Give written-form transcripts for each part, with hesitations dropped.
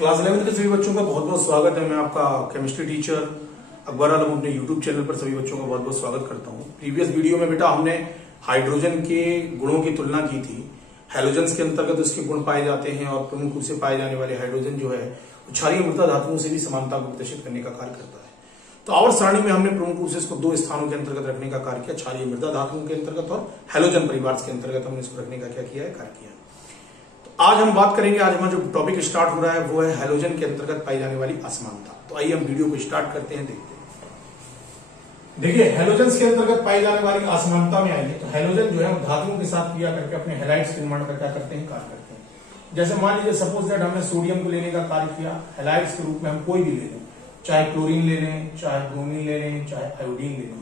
Class 11 के सभी बच्चों का बहुत बहुत स्वागत है। मैं आपका केमिस्ट्री टीचर अकबर आलम अपने यूट्यूब चैनल पर सभी बच्चों का बहुत बहुत स्वागत करता हूं। प्रीवियस वीडियो में बेटा हमने हाइड्रोजन के गुणों की तुलना की थी। हैलोजेंस के अंतर्गत उसके गुण पाए जाते हैं और प्रमुख रूप से पाए जाने वाले हाइड्रोजन जो है क्षारीय मृदा धातुओं से भी समानता को प्रदर्शित करने का कार्य करता है। तो आवर्त सारणी में हमने प्रमुख रूप से इसको दो स्थानों के अंतर्गत रखने का कार्य किया, क्षारीय मृदा धातुओं के अंतर्गत और हैलोजन परिवार के अंतर्गत हमने इसको रखने का क्या किया है, कार्य किया। आज हम बात करेंगे, आज हमारा जो टॉपिक स्टार्ट हो रहा है वो है हैलोजन के अंतर्गत पाई जाने वाली असमानता। तो आइए हम वीडियो को स्टार्ट करते हैं, देखते हैं। देखिए हैलोजन के अंतर्गत पाई जाने वाली असमानता में आइए तो हैलोजन जो है धातुओं के साथ क्रिया करके अपने हैलाइड्स के निर्माण का क्या करते हैं, कार्य करते हैं। जैसे मान लीजिए सपोज दैट हमने सोडियम को लेने का कार्य किया, हैलाइड्स के रूप में हम कोई भी ले लें, चाहे क्लोरीन ले लें, चाहे ब्रोमीन ले लें, चाहे आयोडीन ले लें।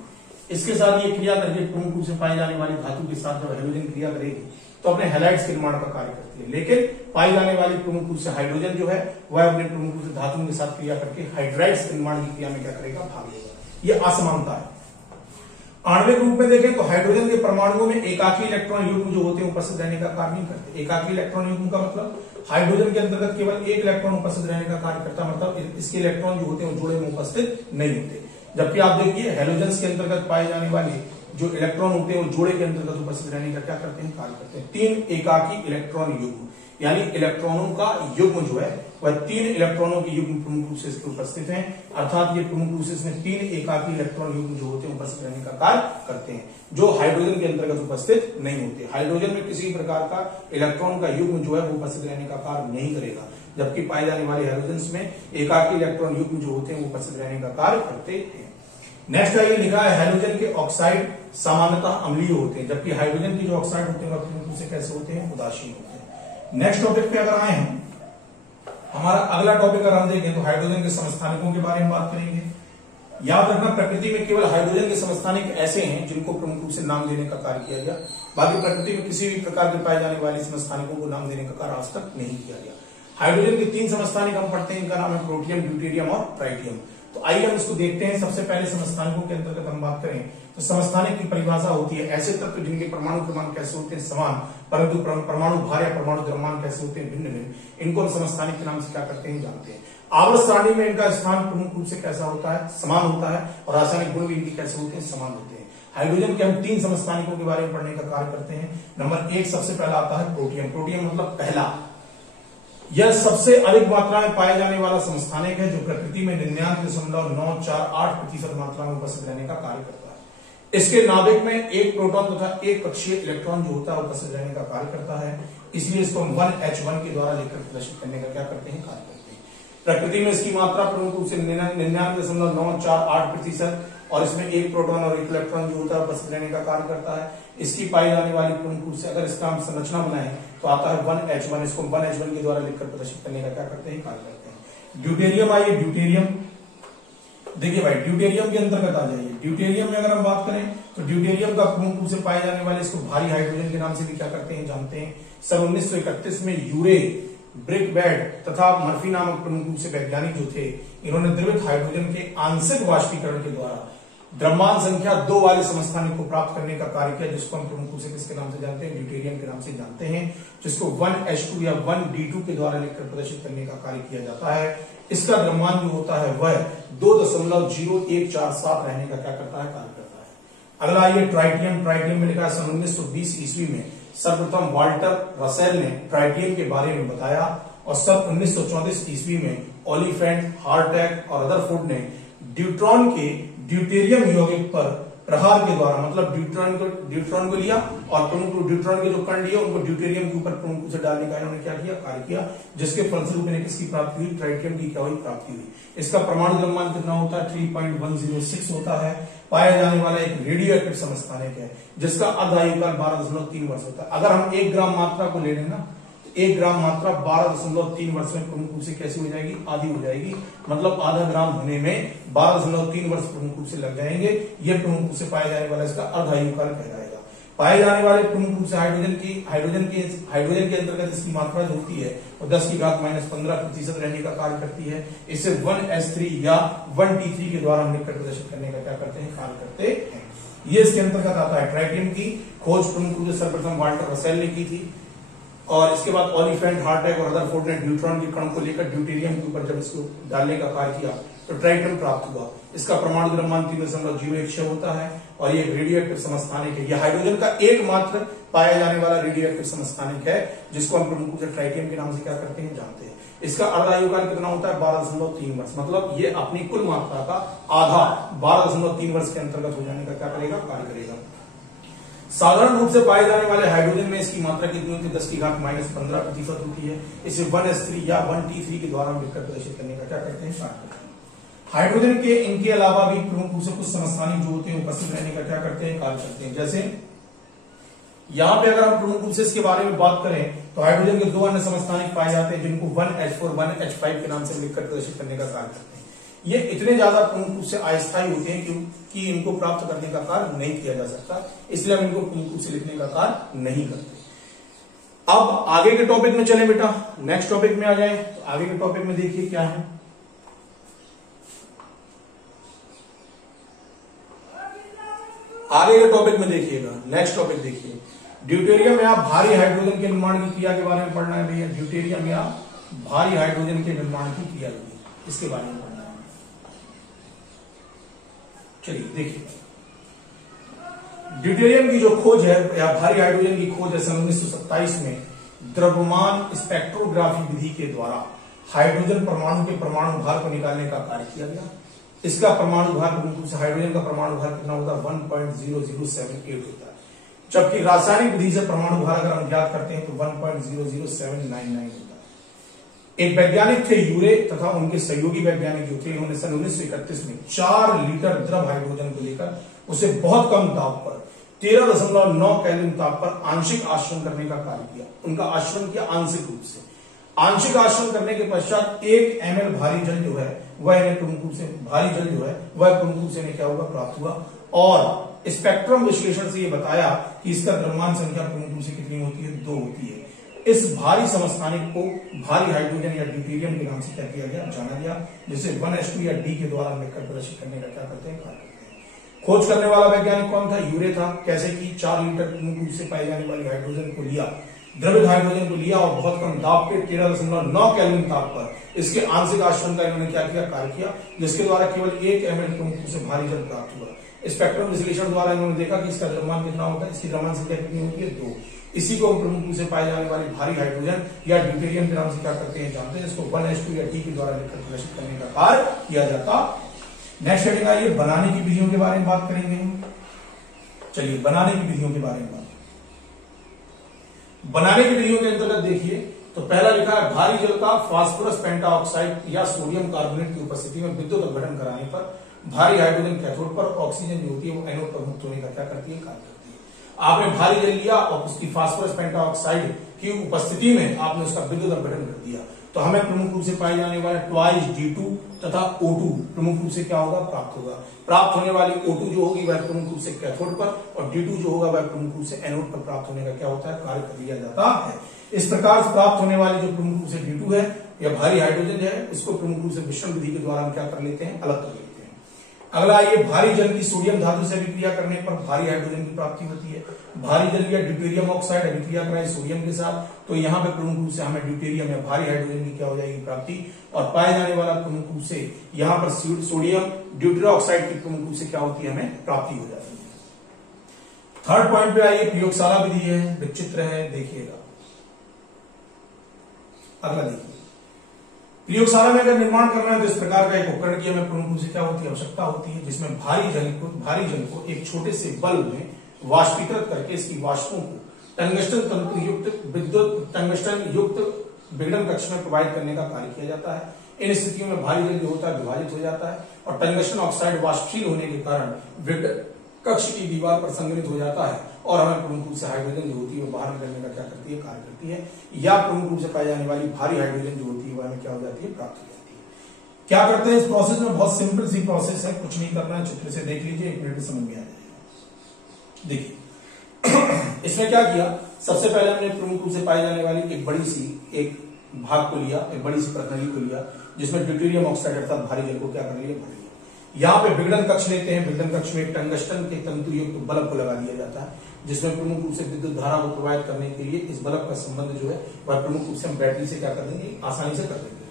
इसके साथ ये क्रिया करके प्रमुख रूप से पाई जाने वाली धातु के साथ जब हैलोजन क्रिया करेगी तो अपने हैलाइड्स के निर्माण का कार्य करती है। लेकिन पाई जाने वाली प्रमुख रूप से हाइड्रोजन जो है वह अपने प्रमुख रूप से धातुओं के साथ क्रिया करके हाइड्राइड्स के निर्माण की क्रिया में क्या करेगा, भाग लेगा। ये असमानता है। आणविक रूप में देखें तो हाइड्रोजन के परमाणुओं में एकाकी इलेक्ट्रॉन युग्म जो होते हैं उपस्थित रहने का कार्य नहीं करते। एकाकी इलेक्ट्रॉन युग्म का मतलब हाइड्रोजन के अंतर्गत केवल एक इलेक्ट्रॉन उपस्थित रहने का कार्य करता, मतलब इसके इलेक्ट्रॉन जो होते हैं वो जोड़े में उपस्थित नहीं होते। जबकि आप देखिए हैलोजन के अंतर्गत पाए जाने वाले जो इलेक्ट्रॉन होते हैं वो जोड़े के अंतर्गत उपस्थित रहने का क्या करते हैं, कार्य करते हैं। तीन एकाकी इलेक्ट्रॉन युग्म यानी इलेक्ट्रॉनों का युग्म जो है वह तीन इलेक्ट्रॉनों की युग्म प्रमुख रूप से इसके उपस्थित हैं, अर्थात ये प्रमुख रूप से इसमें तीन एकाकी इलेक्ट्रॉन युग्म जो होते हैं उपस्थित रहने का कार्य करते हैं, जो हाइड्रोजन के अंतर्गत उपस्थित नहीं होते। हाइड्रोजन में किसी प्रकार का इलेक्ट्रॉन का युग्म जो है वो उपस्थित रहने का कार्य नहीं करेगा, जबकि पाए जाने वाले हाइड्रोजन में एकाकी इलेक्ट्रॉन युग्म जो होते हैं वो उपस्थित रहने का कार्य करते हैं। नेक्स्ट आइए लिखा है हैलोजन के ऑक्साइड सामान्यतः अम्लीय होते हैं, जबकि हाइड्रोजन के जो ऑक्साइड होते हैं वह प्रमुख रूप से कैसे होते हैं, उदासीन होते हैं। नेक्स्ट टॉपिक पे अगर आए हम, हमारा अगला टॉपिक अगर हम देखें तो हाइड्रोजन के समस्थानिकों के बारे में बात करेंगे। याद रखना प्रकृति में केवल हाइड्रोजन के समस्थानिक ऐसे हैं जिनको प्रमुख रूप से नाम देने का कार्य किया गया, बाकी प्रकृति में किसी भी प्रकार के पाए जाने वाले समस्थानिकों को नाम देने का कार्य आज तक नहीं किया गया। हाइड्रोजन के तीन समस्थानिक हम पढ़ते हैं, इनका नाम है प्रोटियम, ड्यूटेरियम और ट्राइटियम। तो आइए हम इसको देखते हैं। सबसे पहले समस्थानिकों के अंतर्गत हम बात करें तो समस्थानिक की परिभाषा होती है ऐसे तत्व जिनके परमाणु क्रमांक कैसे होते हैं, समान, परंतु परमाणु भार या परमाणु द्रव्यमान कैसे होते हैं, भिन्न भिन्न। इनको हम समस्थानिक के नाम से क्या करते हैं, जानते हैं। आवर्त सारणी में इनका स्थान प्रमुख रूप से कैसा होता है, समान होता है, और रासायनिक गुण भी इनके कैसे होते हैं, समान होते हैं। हाइड्रोजन के हम तीन समस्थानिकों के बारे में पढ़ने का कार्य करते हैं। नंबर एक सबसे पहला आता है प्रोटियम। प्रोटियम मतलब पहला, यह सबसे अधिक मात्रा में पाए जाने वाला समस्थानिक है जो प्रकृति में 99.948% मात्रा में उपस्थित रहने का कार्य करता है। इसके नाभिक में एक प्रोटॉन तथा एक कक्षीय इलेक्ट्रॉन जो होता है उपस्थित रहने का कार्य करता है, इसलिए इसको हम 1H1 के द्वारा लिखकर प्रदर्शित करने का क्या करते हैं, कार्य करते हैं। प्रकृति में इसकी मात्रा प्रमुख रूप से 99.948% और इसमें एक प्रोटॉन और एक इलेक्ट्रॉन जो होता है उपस्थित रहने का कार्य करता है। इसकी पाई जाने वाली प्रमुख रूप से अगर इसका हम संरचना बनाएं तो आता है 1H1, इसको 1H1 के द्वारा लिखकर प्रदर्शित करने का क्या करते हैं, कार्य करते हैं। ड्यूटेरियम आइए, ड्यूटेरियम देखिए भाई, ड्यूटेरियम के अंतर्गत आ जाइए। ड्यूटेरियम में अगर हम बात करें तो ड्यूटेरियम का प्रमुख रूप से पाए जाने वाले इसको भारी हाइड्रोजन के नाम से भी क्या करते हैं, जानते हैं। सन 1931 में यूरे, ब्रिकबैड तथा मर्फी नामक प्रमुख रूप से वैज्ञानिक जो थे, इन्होंने द्रवित हाइड्रोजन के आंशिक वाष्पीकरण के द्वारा द्रव्यमान संख्या 2 वाले समस्थानिक को प्राप्त करने का कार्य किया, जिसको हम प्रमुख रूप से किसके नाम से जानते हैं, ड्यूटेरियम के नाम से जानते हैं, जिसको 1H2 या 1D2 के द्वारा लिखकर प्रदर्शित करने का कार्य किया जाता है। इसका द्रव्यमान जो होता है वह 2.0147 रहने का क्या करता है, कार्य करता है। अगला आइए ट्राइटियम। ट्राइटियम में लिखा है सन 1920 ईस्वी में सर्वप्रथम वाल्टर रसेल ने ट्राइटियम के बारे में बताया, और सन 1934 ईस्वी में ओलिफेंट, हार्टेक और रदरफोर्ड ने ड्यूट्रॉन के ड्यूटेरियम यौगिक पर प्रहार के द्वारा, मतलब ड्यूट्रॉन को लिया और प्रमुख ड्यूट्रॉन के जो कण लिए उनको ड्यूटेरियम के ऊपर प्रमुख रूप से डालने का इन्होंने क्या किया, कार्य किया, जिसके फलस्वरूप इन्हें किसकी प्राप्ति हुई, ट्राइटियम की क्या हुई, प्राप्ति हुई। इसका परमाणु द्रव्यमान कितना होता है, 3.106 होता है। पाया जाने वाला एक रेडियो एक्टिव समस्थानिक है जिसका अर्ध आयुकाल 12.3 वर्ष होता है। अगर हम 1 ग्राम मात्रा को ले लेना, 1 ग्राम मात्रा 12.3 वर्ष में प्रमुख रूप से कैसी हो जाएगी, आधी हो जाएगी, मतलब आधा ग्राम होने में 12.3 वर्ष प्रमुख रूप से लग जाएंगे। ये प्रमुख रूप से पाया जाने वाला इसका अर्ध आयुकाल कहलाएगा। पाए जाने वाले प्रमुख रूप से हाइड्रोजन के अंतर्गत इसकी मात्रा जो होती है वो 10⁻⁻15% रहने का कार्य करती है। इसे 1S3 या 1T3 के द्वारा हम लिखकर प्रदर्शित करने का क्या करते हैं, कार्य करते हैं। ये इसके अंतर्गत आता है। ट्राइटियम की खोज प्रमुख रूप से सर्वप्रथम वाल्टर रसेल ने की थी। और इसके बाद ओलिफेंट, हार्टेक और रदरफोर्ड ने ड्यूट्रॉन के कण को लेकर ड्यूटेरियम के ऊपर जब इसको डालने का कार्य किया तो ट्राइटन प्राप्त हुआ। इसका परमाणु द्रव्यमान 3.06 होता है और ये रेडियो एक्टिव समस्थानिक है। यह हाइड्रोजन का एकमात्र पाया जाने वाला रेडियो एक्टिव समस्थानिक है जिसको हम प्रमुख रूप से ट्राइटियम के नाम से क्या करते हैं जानते हैं। इसका अर्ध आयुकाल कितना होता है 12.3 वर्ष, मतलब ये अपनी कुल मात्रा का आधा 12.3 वर्ष के अंतर्गत हो जाने का क्या करेगा कार्य करेगा। साधारण रूप से पाए जाने वाले हाइड्रोजन में इसकी मात्रा कितनी होती है 10⁻15% होती है। इसे 1s3 या 1t3 के द्वारा हम लिखकर प्रदर्शित करने का क्या करते हैं स्टार्ट करते हैं। हाइड्रोजन के इनके अलावा भी प्रमुख रूप से कुछ समस्थानिक जो होते हैं उपस्थित रहने का क्या करते हैं कार्य करते हैं। जैसे यहां पे अगर हम प्रमुख रूप से इसके बारे में बात करें तो हाइड्रोजन के 2 अन्य समस्थानिक पाए जाते हैं जिनको 1h4 1h5 के नाम से लिखकर प्रदर्शित करने का कार्य करते हैं। ये इतने ज्यादा प्रमुख रूप से अस्थायी होते हैं क्योंकि इनको प्राप्त करने का कार्य नहीं किया जा सकता, इसलिए हम इनको प्रमुख रूप से लिखने का कार्य नहीं करते। अब आगे के टॉपिक में चले बेटा, नेक्स्ट टॉपिक में आ जाए तो आगे के टॉपिक में देखिए क्या है। आगे के टॉपिक में देखिएगा, नेक्स्ट टॉपिक देखिए, ड्यूटेरियम या भारी हाइड्रोजन के निर्माण की क्रिया के बारे में पढ़ना है भैया। ड्यूटेरियम या भारी हाइड्रोजन के निर्माण की क्रिया इसके बारे में पढ़ना है। चलिए देखिए, ड्यूटेरियम की जो खोज है या भारी हाइड्रोजन की खोज है सन 1927 में द्रव्यमान स्पेक्ट्रोग्राफी विधि के द्वारा हाइड्रोजन परमाणु के परमाणु भार को निकालने का कार्य किया गया। इसका परमाणु भार प्रमुख रूप से हाइड्रोजन का परमाणु भार कितना होता है 1.0078 होता है, जबकि रासायनिक विधि से परमाणु भार अगर हम ज्ञात करते हैं तो 1.00799 होता है। एक वैज्ञानिक थे यूरे तथा उनके सहयोगी वैज्ञानिक जो थे उन्होंने सन 1931 में 4 लीटर द्रव हाइड्रोजन को लेकर उसे बहुत कम ताप पर 13.9 केल्विन ताप पर आंशिक आश्रन करने का कार्य किया। उनका आश्रन किया आंशिक रूप से। आंशिक आश्रन करने के पश्चात 1 ml भारी जल जो है वह प्रमुख रूप से भारी जल जो है वह प्रमुख रूप से क्या हुआ प्राप्त हुआ और स्पेक्ट्रम विश्लेषण से यह बताया कि इसका द्रव्यमान संख्या प्रमुख रूप से कितनी होती है 2 होती है। इस भारी समस्थानिक को भारी हाइड्रोजन या ड्यूटेरियम के नाम से क्या किया गया जाना गया, जिसे 1s2 या D के द्वारा लिखकर प्रदर्शित करने का क्या करते हैं कार्य करते हैं। खोज करने वाला वैज्ञानिक कौन था यूरे था। कैसे कि 4 लीटर प्रमुख रूप से पाई जाने वाली हाइड्रोजन को लिया, द्रवित हाइड्रोजन को लिया और बहुत कम दाब पे 13.9 केल्विन ताप पर इसके आंशिक आश्रन का इन्होंने क्या किया कार्य किया, जिसके द्वारा केवल 1 ml प्रमुख रूप से भारी जल प्राप्त हुआ। स्पेक्ट्रम विश्लेषण द्वारा इन्होंने देखा कि इसका द्रव्यमान कितना होता है, इसकी द्रव्यमान संख्या कितनी होती है 2। इसी को हम प्रमुख रूप से पाए जाने वाली भारी हाइड्रोजन या ड्यूटेरियम के नाम से क्या करते हैं जानते हैं, इसको 1s2 या D के द्वारा लिखकर प्रदर्शित करने का कार्य किया जाता। नेक्स्ट हेडिंग आइए, बनाने की विधियों के बारे में बात करेंगे। चलिए बनाने की विधियों के बारे में बात, बनाने की विधियों के अंतर्गत देखिए तो पहला लिखा है भारी जल का फास्फोरस पेंटाऑक्साइड या सोडियम कार्बोनेट की उपस्थिति में विद्युत अपघटन कराने पर भारी हाइड्रोजन कैथोड पर, ऑक्सीजन जो होती है वो एनोड पर मुक्त होने का क्या करती है कार्य करती है। आपने भारी जल लिया और उसकी फास्फोरस पेंटाऑक्साइड की उपस्थिति में आपने उसका विद्युत अपघटन कर दिया तो हमें प्रमुख रूप से पाए जाने वाले ट्वाइस D2 तथा O2 प्रमुख रूप से क्या होगा प्राप्त होगा। प्राप्त होने वाली O2 जो होगी वह प्रमुख रूप से कैथोड पर और D2 जो होगा वह प्रमुख रूप से एनोड पर प्राप्त होने का क्या होता है कार्य कर लिया जाता है। इस प्रकार से प्राप्त होने वाली जो प्रमुख रूप से D2 है या भारी हाइड्रोजन है इसको प्रमुख रूप से मिश्रण विधि के द्वारा हम क्या कर लेते हैं अलग कर लेते हैं। अगला ये भारी जल की सोडियम धातु से अभिक्रिया करने पर भारी हाइड्रोजन की प्राप्ति होती है। भारी जल या ड्यूटेरियम ऑक्साइड अभिक्रिया कराए सोडियम के साथ तो यहाँ पे प्रमुख रूप से हमें ड्यूटेरियम या भारी हाइड्रोजन की क्या हो जाएगी प्राप्ति और पाए जाने वाला प्रमुख रूप से यहाँ पर सोडियम ड्यूटेरोक्साइड की प्रमुख रूप से क्या होती है हमें प्राप्ति हो जाती है। थर्ड पॉइंट पे आइए, प्रयोगशाला विधि है, विचित्र है, देखिएगा। अगला देखिए, प्रयोगशाला में अगर निर्माण करना है तो इस प्रकार का एक उपकरण की हमें प्रमुख रूप से क्या होती है आवश्यकता होती है, जिसमें भारी जल को एक छोटे से बल्ब में वाष्पीकृत करके इसकी वाष्पों को टंगस्टन तंतु युक्त विद्युत टंगस्टन युक्त विघटन कक्ष में प्रवाहित करने का कार्य किया जाता है। इन स्थितियों में भारी जल जो होता है विभाजित हो जाता है और टंगस्टन ऑक्साइड वाष्पशील होने के कारण विघटन कक्ष की दीवार पर संग्रहित हो जाता है और हमें प्रमुख रूप से हाइड्रोजन जो होती है वो बाहर निकलने का क्या करती है कार्य करती है, या प्रमुख रूप से पाई जाने वाली भारी हाइड्रोजन जो होती है वह हमें क्या हो जाती है प्राप्त हो जाती है। क्या करते हैं इस प्रोसेस में, बहुत सिंपल सी प्रोसेस है, कुछ नहीं करना है, चित्र से देख लीजिए, 1 मिनट में समझ में आ जाएगा। देखिए इसमें क्या किया, सबसे पहले हमने प्रमुख रूप से पाई जाने वाली एक बड़ी सी एक भाग को लिया, एक बड़ी सी प्रणाली को लिया जिसमें ड्यूटेरियम ऑक्साइड अर्थात भारी जल को क्या कर लिया भर लिया। यहाँ पे विघटन कक्ष लेते हैं। विघटन कक्ष में टंगस्टन के तंतु युक्त बल्ब को लगा दिया जाता है, जिसमें प्रमुख रूप से विद्युत धारा को प्रवाहित करने के लिए इस बल्ब का संबंध जो है वह प्रमुख रूप से हम बैटरी से क्या कर देंगे, आसानी से कर देंगे।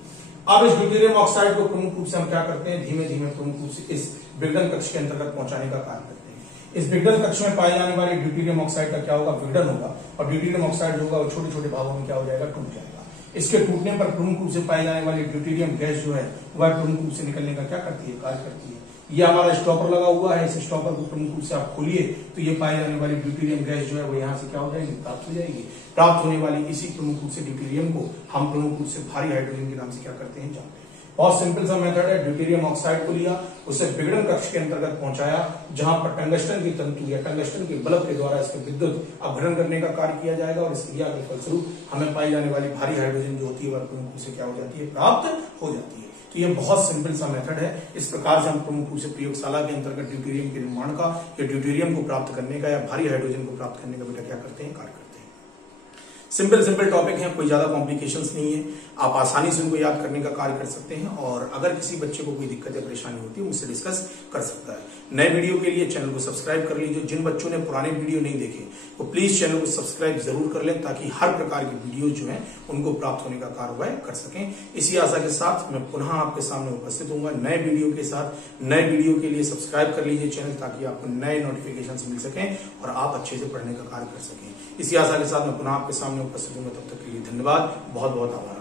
अब इस ड्यूटेरियम ऑक्साइड को प्रमुख रूप से हम क्या करते हैं, धीमे धीमे प्रमुख रूप से इस विघटन कक्ष के अंतर्गत पहुंचाने का कार्य करते हैं। इस विघटन कक्ष में पाए जाने वाले ड्यूटेरियम ऑक्साइड का क्या होगा, विघटन होगा, और ड्यूटेरियम ऑक्साइड होगा वो छोटे छोटे भागों में क्या हो जाएगा, टूट जाएगा। इसके टूटने पर प्रमुख रूप से पाए जाने वाली ड्यूटेरियम गैस जो है वह प्रमुख रूप से निकलने का क्या करती है, कार्य करती है। ये हमारा स्टॉपर लगा हुआ है, इस स्टॉपर को प्रमुख रूप से आप खोलिए तो ये पाए जाने वाली ड्यूटेरियम गैस जो है वो यहाँ से क्या हो जाएगी, प्राप्त हो जाएगी। प्राप्त होने वाली इसी प्रमुख रूप से ड्यूटेरियम को हम प्रमुख रूप से भारी हाइड्रोजन के नाम से क्या करते हैं, जानते हैं। बहुत सिंपल सा मेथड है। ड्यूटेरियम ऑक्साइड को लिया, उसे विघटन कक्ष के अंतर्गत पहुंचाया, जहां पर टंगस्टन की तंतु या टंगस्टन के बल्ब के द्वारा इसके विद्युत अपघटन करने का कार्य किया जाएगा, और इस क्रिया के फलस्वरूप हमें पाई जाने वाली भारी हाइड्रोजन जो होती है वह प्रमुख रूप से क्या हो जाती है, प्राप्त हो जाती है। तो ये बहुत सिंपल सा मेथड है। इस प्रकार से हम प्रमुख रूप से प्रयोगशाला के अंतर्गत ड्यूटेरियम के निर्माण का या ड्यूटेरियम को प्राप्त करने का या भारी हाइड्रोजन को प्राप्त करने का बेटा क्या करते हैं, कार्य करते हैं। सिंपल टॉपिक है, कोई ज्यादा कॉम्प्लिकेशंस नहीं है, आप आसानी से उनको याद करने का कार्य कर सकते हैं। और अगर किसी बच्चे को कोई दिक्कत या परेशानी होती है मुझसे डिस्कस कर सकता है। नए वीडियो के लिए चैनल को सब्सक्राइब कर लीजिए। जिन बच्चों ने पुराने वीडियो नहीं देखे वो प्लीज चैनल को सब्सक्राइब जरूर कर लें, ताकि हर प्रकार की वीडियो जो है उनको प्राप्त होने का कार्य वह कर सकें। इसी आशा के साथ मैं पुनः आपके सामने उपस्थित हूँ नए वीडियो के साथ। नए वीडियो के लिए सब्सक्राइब कर लीजिए चैनल, ताकि आपको नए नोटिफिकेशन मिल सकें और आप अच्छे से पढ़ने का कार्य कर सकें। इसी आशा के साथ मैं पुनः आपके सामने उपस्थित हूँ। तब तक के लिए धन्यवाद, बहुत बहुत आभार।